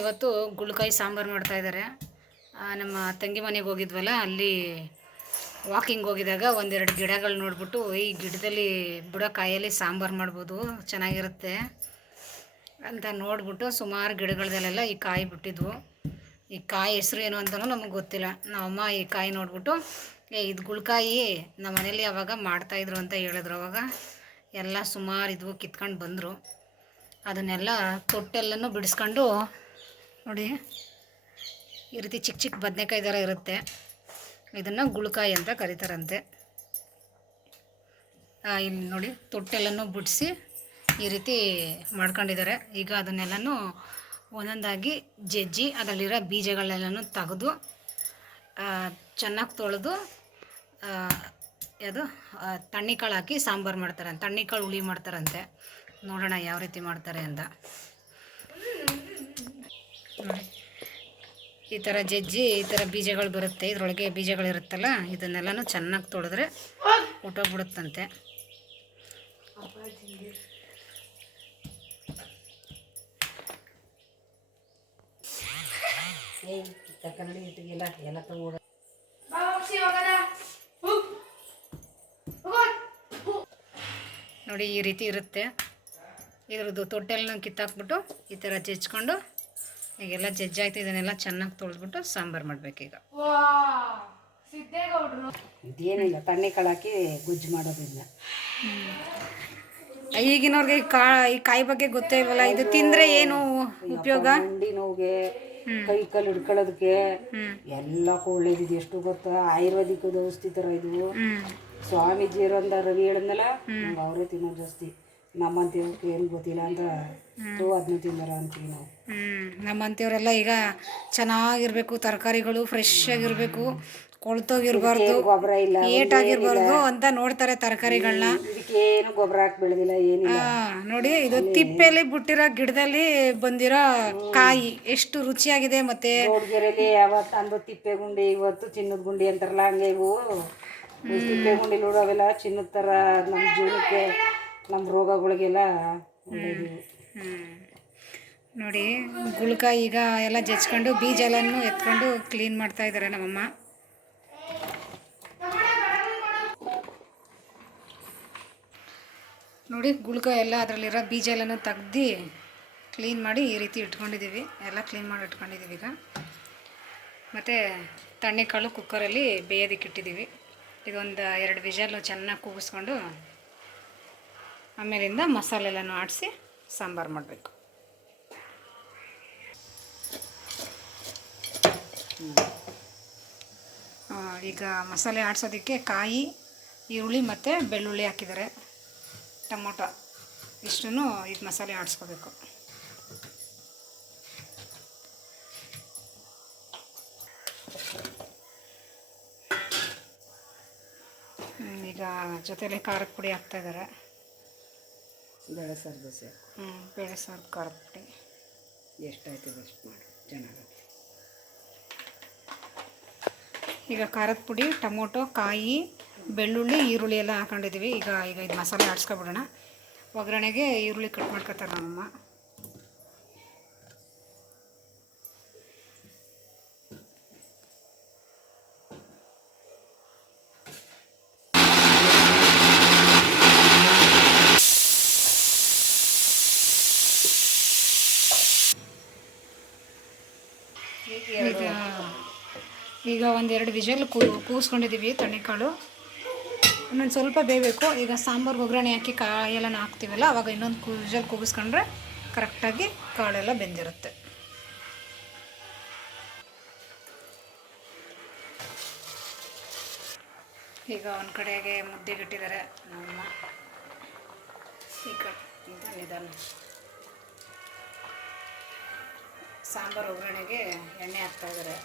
ಇವತ್ತು ಗುಳ್ಕಾಯಿ ಸಾಂಬಾರು ಮಾಡ್ತಾಯಿದ್ದಾರೆ. ನಮ್ಮ ತಂಗಿ ಮನೆಗೆ ಹೋಗಿದ್ವಲ್ಲ, ಅಲ್ಲಿ ವಾಕಿಂಗ್ ಹೋಗಿದಾಗ ಒಂದೆರಡು ಗಿಡಗಳು ನೋಡ್ಬಿಟ್ಟು ಈ ಗಿಡದಲ್ಲಿ ಬಿಡೋ ಕಾಯಲ್ಲಿ ಸಾಂಬಾರು ಮಾಡ್ಬೋದು, ಚೆನ್ನಾಗಿರುತ್ತೆ ಅಂತ ನೋಡ್ಬಿಟ್ಟು ಸುಮಾರು ಗಿಡಗಳದಲ್ಲೆಲ್ಲ ಈ ಕಾಯಿ ಬಿಟ್ಟಿದ್ವು. ಈ ಕಾಯಿ ಹೆಸರು ಏನು ಅಂತಲೂ ನಮಗೆ ಗೊತ್ತಿಲ್ಲ. ನಮ್ಮಮ್ಮ ಈ ಕಾಯಿ ನೋಡ್ಬಿಟ್ಟು ಇದು ಗುಳ್ಕಾಯಿ ನಮ್ಮ ಮನೇಲಿ ಅವಾಗ ಮಾಡ್ತಾಯಿದ್ರು ಅಂತ ಹೇಳಿದ್ರು. ಅವಾಗ ಎಲ್ಲ ಸುಮಾರು ಇದ್ವು, ಕಿತ್ಕೊಂಡು ಬಂದರು. ಅದನ್ನೆಲ್ಲ ತೊಟ್ಟೆಲ್ಲನೂ ಬಿಡಿಸ್ಕೊಂಡು ನೋಡಿ, ಈ ರೀತಿ ಚಿಕ್ಕ ಚಿಕ್ಕ ಬದನೆಕಾಯಿ ಥರ ಇರುತ್ತೆ. ಇದನ್ನು ಗುಳ್ಕಾಯಿ ಅಂತ ಕರೀತಾರಂತೆ. ಇಲ್ಲಿ ನೋಡಿ, ತೊಟ್ಟೆಲ್ಲನೂ ಬಿಡಿಸಿ ಈ ರೀತಿ ಮಾಡ್ಕೊಂಡಿದ್ದಾರೆ. ಈಗ ಅದನ್ನೆಲ್ಲನೂ ಒಂದೊಂದಾಗಿ ಜಜ್ಜಿ ಅದರಲ್ಲಿರೋ ಬೀಜಗಳೆಲ್ಲನೂ ತೆಗೆದು ಚೆನ್ನಾಗಿ ತೊಳೆದು ಅದು ತಣ್ಣಿಕಾಳು ಹಾಕಿ ಸಾಂಬಾರು ಮಾಡ್ತಾರೆ. ತಣ್ಣಿಕಾಳು ಹುಳಿ ಮಾಡ್ತಾರಂತೆ. ನೋಡೋಣ ಯಾವ ರೀತಿ ಮಾಡ್ತಾರೆ ಅಂತ. ಈ ಥರ ಜಜ್ಜಿ ಈ ಥರ ಬೀಜಗಳು ಬರುತ್ತೆ, ಇದರೊಳಗೆ ಬೀಜಗಳಿರುತ್ತಲ್ಲ, ಇದನ್ನೆಲ್ಲನೂ ಚೆನ್ನಾಗಿ ತೊಳೆದ್ರೆ ಹೊಟ್ಟೋಗ್ಬಿಡುತ್ತಂತೆ. ನೋಡಿ, ಈ ರೀತಿ ಇರುತ್ತೆ. ಇದ್ರದ್ದು ತೊಟ್ಟೆಲ್ಲ ಕಿತ್ತಾಕ್ಬಿಟ್ಟು ಈ ಥರ ಜಜ್ಕೊಂಡು ಈಗೆಲ್ಲ ಜಜ್ಜಾಯ್ತು. ಇದನ್ನೆಲ್ಲ ಚೆನ್ನಾಗಿ ತೊಳೆದ್ಬಿಟ್ಟು ಸಾಂಬಾರು ಮಾಡ್ಬೇಕೀಗ. ಇದೇನಿಲ್ಲ, ತಣ್ಣೆಕಾಳು ಹಾಕಿ ಗೊಜ್ಜು ಮಾಡೋದಿಲ್ಲ. ಈಗಿನವ್ರಿಗೆ ಈ ಕಾಯಿ ಬಗ್ಗೆ ಗೊತ್ತೇ ಇಲ್ವಲ್ಲ. ಇದು ತಿಂದರೆ ಏನು ಉಪಯೋಗ? ಮಂಡಿ ನೋವಿಗೆ, ಕೈ ಕಾಲು ಹಿಡ್ಕೊಳ್ಳೋದಕ್ಕೆ ಎಲ್ಲ ಒಳ್ಳೇದಿದೆ. ಎಷ್ಟು ಗೊತ್ತಾ, ಆಯುರ್ವೇದಿಕ್ ಔಷಧಿ ಥರ ಇದು. ಸ್ವಾಮೀಜಿಯರಂದ ರವಿ ಹೇಳಿದ್ನಲ್ಲ, ಅವರೇ ತಿನ್ನೋದು ಜಾಸ್ತಿ. ನಮ್ಮಂತೀವ್ರಿಗೆ ಏನು ಗೊತ್ತಿಲ್ಲ ಅಂತ ಅದನ್ನ ತಿಂದಾರ ಅಂತೀವಿ ನಾವು. ನಮ್ಮಂತೀವರೆಲ್ಲ ಈಗ ಚೆನ್ನಾಗಿರ್ಬೇಕು, ತರಕಾರಿಗಳು ಫ್ರೆಶ್ ಆಗಿರಬೇಕು, ಕೊಳ್ತೋಗಿರ್ಬಾರ್ದು, ಗೊಬ್ಬರ ಇಲ್ಲ, ಏಟಾಗಿರ್ಬಾರ್ದು ಅಂತ ನೋಡ್ತಾರೆ ತರಕಾರಿಗಳನ್ನ. ಇದಕ್ಕೇನು ಗೊಬ್ಬರ ಹಾಕಿ ಬೆಳೆದಿಲ್ಲ, ಏನಿಲ್ಲ. ನೋಡಿ, ಇದು ತಿಪ್ಪೆಲಿ ಬಿಟ್ಟಿರೋ ಗಿಡದಲ್ಲಿ ಬಂದಿರೋ ಕಾಯಿ ಎಷ್ಟು ರುಚಿಯಾಗಿದೆ. ಮತ್ತೆ ರೋಡ್ಗೆರೆಯಲ್ಲಿ ಯಾವತ್ತು ಅಂದು ತಿಪ್ಪೆ ಗುಂಡಿ, ಇವತ್ತು ಚಿನ್ನದ ಗುಂಡಿ ಅಂತಾರಲ್ಲ, ಹಂಗೆ ಇವು ತಿಪ್ಪೆ ಗುಂಡಿ ನೋಡೋವೆಲ್ಲ ಚಿನ್ನದ ಥರ ನಮ್ಮ ಜೀವನಕ್ಕೆ, ನಮ್ಮ ರೋಗಗಳಿಗೆಲ್ಲ ಒಳ್ಳೆಯದು. ನೋಡಿ, ಗುಳ್ಕಾಯಿ ಈಗ ಎಲ್ಲ ಜಜ್ಕೊಂಡು ಬೀಜ ಎಲ್ಲನೂ ಎತ್ಕೊಂಡು ಕ್ಲೀನ್ ಮಾಡ್ತಾ ಇದ್ದಾರೆ ನಮ್ಮಮ್ಮ. ನೋಡಿ, ಗುಳ್ಕಾಯಿ ಎಲ್ಲ ಅದರಲ್ಲಿರೋ ಬೀಜ ಎಲ್ಲನೂ ತೆಗ್ದು ಕ್ಲೀನ್ ಮಾಡಿ ಈ ರೀತಿ ಇಟ್ಕೊಂಡಿದ್ದೀವಿ. ಎಲ್ಲ ಕ್ಲೀನ್ ಮಾಡಿ ಇಟ್ಕೊಂಡಿದ್ದೀವಿ ಈಗ. ಮತ್ತು ತಣ್ಣೆಕಾಳು ಕುಕ್ಕರಲ್ಲಿ ಬೇಯೋದಕ್ಕೆ ಇಟ್ಟಿದ್ದೀವಿ. ಇದೊಂದು 2 ವಿಷಲು ಚೆನ್ನಾಗಿ ಕೂಗಿಸ್ಕೊಂಡು ಆಮೇಲಿಂದ ಮಸಾಲೆ ಎಲ್ಲನೂ ಆಡಿಸಿ ಸಾಂಬಾರು ಮಾಡಬೇಕು. ಈಗ ಮಸಾಲೆ ಆಡಿಸೋದಕ್ಕೆ ಕಾಯಿ, ಈರುಳ್ಳಿ ಮತ್ತು ಬೆಳ್ಳುಳ್ಳಿ ಹಾಕಿದ್ದಾರೆ, ಟೊಮೊಟೊ ಇಷ್ಟನ್ನು ಈಗ ಮಸಾಲೆ ಆಡಿಸ್ಕೋಬೇಕು. ಈಗ ಜೊತೆಲಿ ಖಾರದ ಪುಡಿ ಹಾಕ್ತಾಯಿದ್ದಾರೆ. ಬೇಳೆ ಸಾರು ದೋಸೆ, ಬೇಳೆ ಸಾರು ಖಾರದ ಪುಡಿ ಎಷ್ಟಾಯ್ತದೆ ಅಷ್ಟು ಮಾಡಿ ಚೆನ್ನಾಗಿ. ಈಗ ಖಾರದ ಪುಡಿ, ಟೊಮೊಟೊ, ಕಾಯಿ, ಬೆಳ್ಳುಳ್ಳಿ, ಈರುಳ್ಳಿ ಎಲ್ಲ ಹಾಕೊಂಡಿದ್ದೀವಿ. ಈಗ ಇದು ಮಸಾಲೆ ಆಡಿಸ್ಕೊಬಿಡೋಣ. ಒಗ್ಗರಣೆಗೆ ಈರುಳ್ಳಿ ಕಟ್ ಮಾಡ್ಕೊತಾರೆ ನಮ್ಮಮ್ಮ. ಈಗ 1-2 ವಿಷಲ್ ಕೂಗಿಸ್ಕೊಂಡಿದ್ದೀವಿ ತಣ್ಣೆಕಾಳು. ಇನ್ನೊಂದು ಸ್ವಲ್ಪ ಬೇಯಬೇಕು. ಈಗ ಸಾಂಬಾರು ಒಗ್ಗರಣೆ ಹಾಕಿ ಕಾಯೆಲ್ಲ ಹಾಕ್ತೀವಲ್ಲ, ಆವಾಗ ಇನ್ನೊಂದು ವಿಷಲ್ ಕೂಗಿಸ್ಕೊಂಡ್ರೆ ಕರೆಕ್ಟಾಗಿ ಕಾಳೆಲ್ಲ ಬೆಂದಿರುತ್ತೆ. ಈಗ ಒಂದು ಕಡೆಗೆ ಮುದ್ದೆಗಿಟ್ಟಿದ್ದಾರೆ ನಮ್ಮಮ್ಮ. ಈ ಕಡೆ ನಿಧಾನ ಸಾಂಬಾರು ಒಗ್ಗರಣೆಗೆ ಎಣ್ಣೆ ಹಾಕ್ತಾಯಿದ್ದಾರೆ.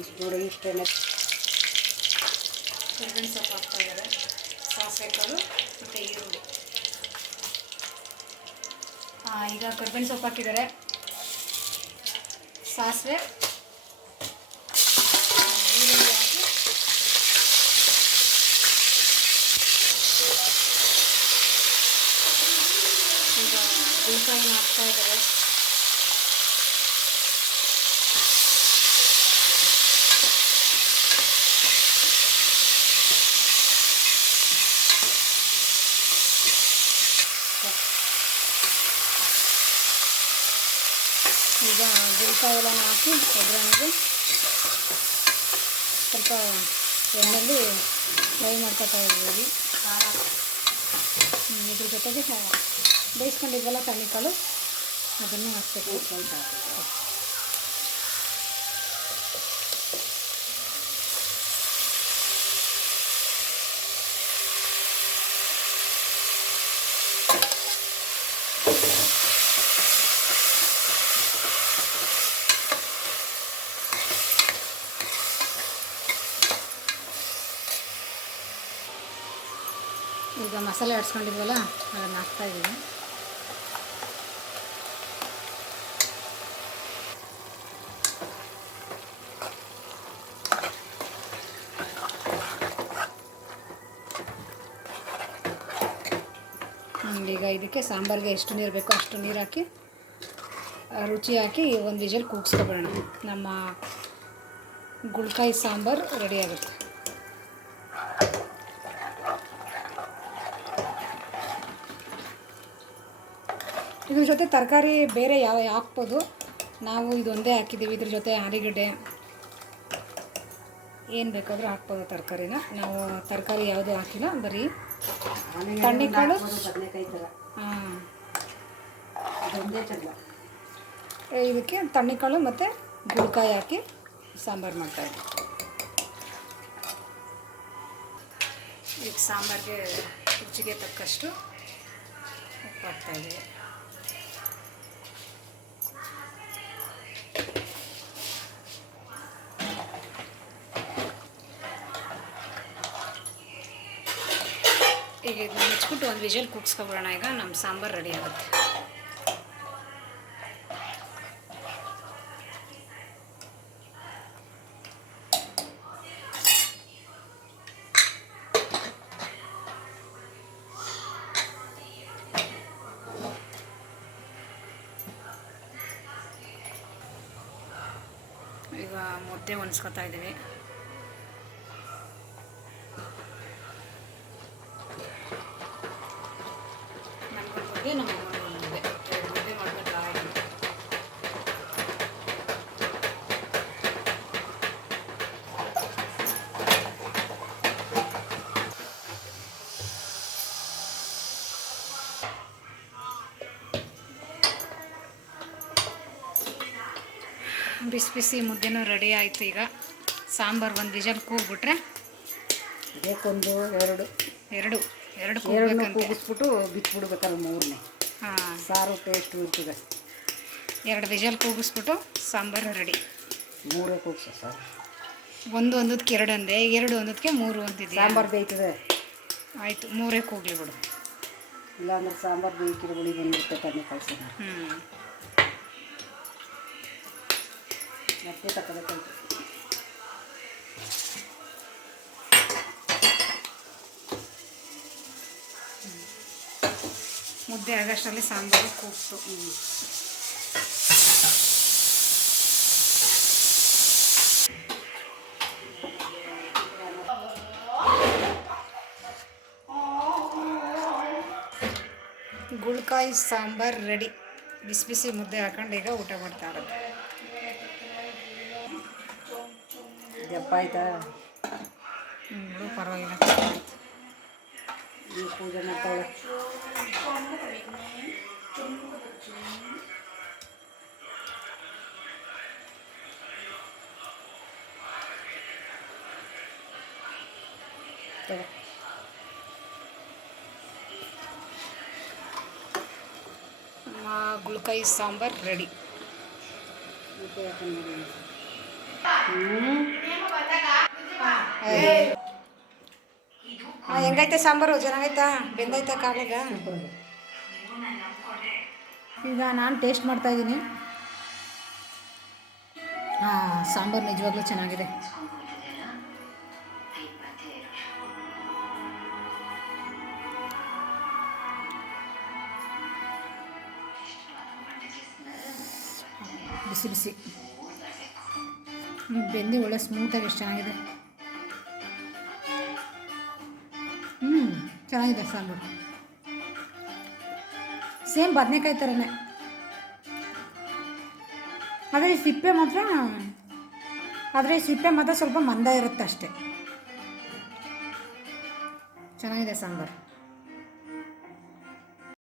ಇಷ್ಟೆಣ್ಣೆ ಕರಿಬೇವಿನ ಸೊಪ್ಪು ಹಾಕ್ತಾಯಿದ್ದಾರೆ, ಸಾಸಿವೆ ಕಾಳು ಮತ್ತು ಈರುಳ್ಳಿ. ಈಗ ಕರಿಬೇವಿನ ಸೊಪ್ಪು ಹಾಕಿದ್ದಾರೆ, ಸಾಸಿವೆ, ಈರುಳ್ಳಿ ಹಾಕಿ ಈಗ ಗುಳ್ಕಾಯಿನ ಹಾಕ್ತಾಯಿದ್ದಾರೆ. ಗುಳ್ಕಾಯಿ ಎಲ್ಲ ಹಾಕಿ ಒಗ್ಗರಣೆಗೆ ಸ್ವಲ್ಪ ಎಣ್ಣೆಯಲ್ಲಿ ಫ್ರೈ ಮಾಡ್ಕೊತಾ ಇದ್ದೀವಿ. ಇದ್ರ ಜೊತೆಗೆ ಬೇಯಿಸ್ಕೊಂಡಿದ್ವಲ್ಲ ತಣ್ಣಿಕಾಳು ಅದನ್ನು ಹಾಕ್ಬೇಕು. ಈಗ ಮಸಾಲೆ ಆಡಿಸ್ಕೊಂಡಿದ್ವಲ್ಲ ಅದನ್ನು ಹಾಕ್ತಾಯಿದ್ದೀವಿ. ಈಗ ಇದಕ್ಕೆ ಸಾಂಬಾರಿಗೆ ಎಷ್ಟು ನೀರು ಬೇಕೋ ಅಷ್ಟು ನೀರು ಹಾಕಿ ರುಚಿ ಹಾಕಿ ಒಂದು ವಿಷಲ್ ಕೂಗಿಸ್ಕೊಬೇಡ. ನಮ್ಮ ಗುಳ್ಕಾಯಿ ಸಾಂಬಾರು ರೆಡಿ ಆಗುತ್ತೆ. ಇದ್ರ ಜೊತೆ ತರಕಾರಿ ಬೇರೆ ಯಾವ ಹಾಕ್ಬೋದು, ನಾವು ಇದೊಂದೇ ಹಾಕಿದ್ದೀವಿ. ಇದ್ರ ಜೊತೆ ಆಲೂಗಡ್ಡೆ ಏನು ಬೇಕಾದರೂ ಹಾಕ್ಬೋದು ತರಕಾರಿನ. ನಾವು ತರಕಾರಿ ಯಾವುದೂ ಹಾಕಿಲ್ಲ, ಬರೀ ತಣ್ಣಿಕಾಳು. ಹಾಂ, ಇದಕ್ಕೆ ತಣ್ಣಿಕಾಳು ಮತ್ತು ಗುಳ್ಕಾಯಿ ಹಾಕಿ ಸಾಂಬಾರು ಮಾಡ್ತಾಯಿದ್ವಿ. ಈಗ ಸಾಂಬಾರಿಗೆ ರುಚಿಗೆ ತಕ್ಕಷ್ಟು ಉಪ್ಪು ಹಾಕ್ತಾಯಿದ್ದೀವಿ. ಈಗ ಇದನ್ನ ಮುಚ್ಚಿಬಿಟ್ಟು ಒಂದು ವಿಷಲ್ ಕೂಗಿಸ್ಕೊಬಿಡೋಣ. ಈಗ ನಮ್ಮ ಸಾಂಬಾರು ರೆಡಿ ಆಗುತ್ತೆ. ಈಗ ಮುದ್ದೆ ಒಣಸ್ಕೊತಾ ಇದ್ದೀವಿ. ನಮಗೊಂದು ಮುದ್ದೆ, ನಮಗೊಂದು ಮುದ್ದೆ, 2 ಮುದ್ದೆ ಮಾಡ್ಕೊಂಡು ಆಯಿತು. ಬಿಸಿ ಬಿಸಿ ಮುದ್ದೆನೂ ರೆಡಿ ಆಯಿತು. ಈಗ ಸಾಂಬಾರು ಒಂದು ವಿಷಲ್ ಕೂಗ್ಬಿಟ್ರೆ ಬೇಕೊಂದು ಎರಡು ಕೂಗಿಸ್ಬಿಟ್ಟು ಬಿಟ್ಬಿಡ್ಬೇಕಲ್ಲ ಮೂರನೇ. ಹಾಂ, ಸಾರು ಟೇಸ್ಟ್ ಇರ್ತದೆ. 2 ವಿಷಲ್ ಕೂಗಿಸ್ಬಿಟ್ಟು ಸಾಂಬಾರು ರೆಡಿ. 3 ಕೂಗ್ಸ ಸರ್. ಒಂದಕ್ಕೆ 2 ಅಂದೆ, 2 ಒಂದಕ್ಕೆ 3 ಅಂತಿದ್ದೆ. ಸಾಂಬಾರು ಬೇಯ್ತದೆ. ಆಯಿತು, 3 ಕೂಗಲಿ ಬಿಡು. ಇಲ್ಲಾಂದ್ರೆ ಸಾಂಬಾರು ಬೇಯ್ಕಿರೋ ಬಳಿ ಬಂದ್ಬಿಡುತ್ತೆ ತಣ್ಣೆ ಕಳಿಸಿ. ಮತ್ತೆ ತಗೋಬೇಕಂತ. ಮುದ್ದೆ ಆಗಷ್ಟರಲ್ಲಿ ಸಾಂಬಾರು ಕೂಗ್ತು. ಗುಳ್ಕಾಯಿ ಸಾಂಬಾರು ರೆಡಿ. ಬಿಸಿ ಬಿಸಿ ಮುದ್ದೆ ಹಾಕೊಂಡು ಈಗ ಊಟ ಮಾಡ್ತಾ ಇರೋದು. ದಪ್ಪ ಆಯ್ತಾ? ಪರವಾಗಿಲ್ಲ. ಈ ಪೂಜೆ ಮಾಡ್ತಾಳೆ. ಗುಳ್ಕಾಯಿ ಸಾಂಬಾರು ರೆಡಿ. ಹೆಂಗೈತೆ ಸಾಂಬಾರು? ಚೆನ್ನಾಗೈತಾ? ಬೆಂದೈತಾ ಕಾಳಿಗ? ಈಗ ನಾನು ಟೇಸ್ಟ್ ಮಾಡ್ತಾಯಿದ್ದೀನಿ. ಹಾಂ, ಸಾಂಬಾರು ನಿಜವಾಗ್ಲೂ ಚೆನ್ನಾಗಿದೆ. ಬಿಸಿ ಬಿಸಿ ಬೆಂದಿ ಒಳ್ಳೆ ಸ್ಮೂತಾಗಿ ಎಷ್ಟು ಚೆನ್ನಾಗಿದೆ. ಚೆನ್ನಾಗಿದೆ ಸಾಂಬಾರು. ಸೇಮ್ ಬದನೆಕಾಯಿ ಥರನೇ. ಆದರೆ ಈ ಸಿಪ್ಪೆ ಮಾತ್ರ ಸ್ವಲ್ಪ ಮಂದ ಇರುತ್ತೆ ಅಷ್ಟೇ. ಚೆನ್ನಾಗಿದೆ ಸಾಂಬಾರು.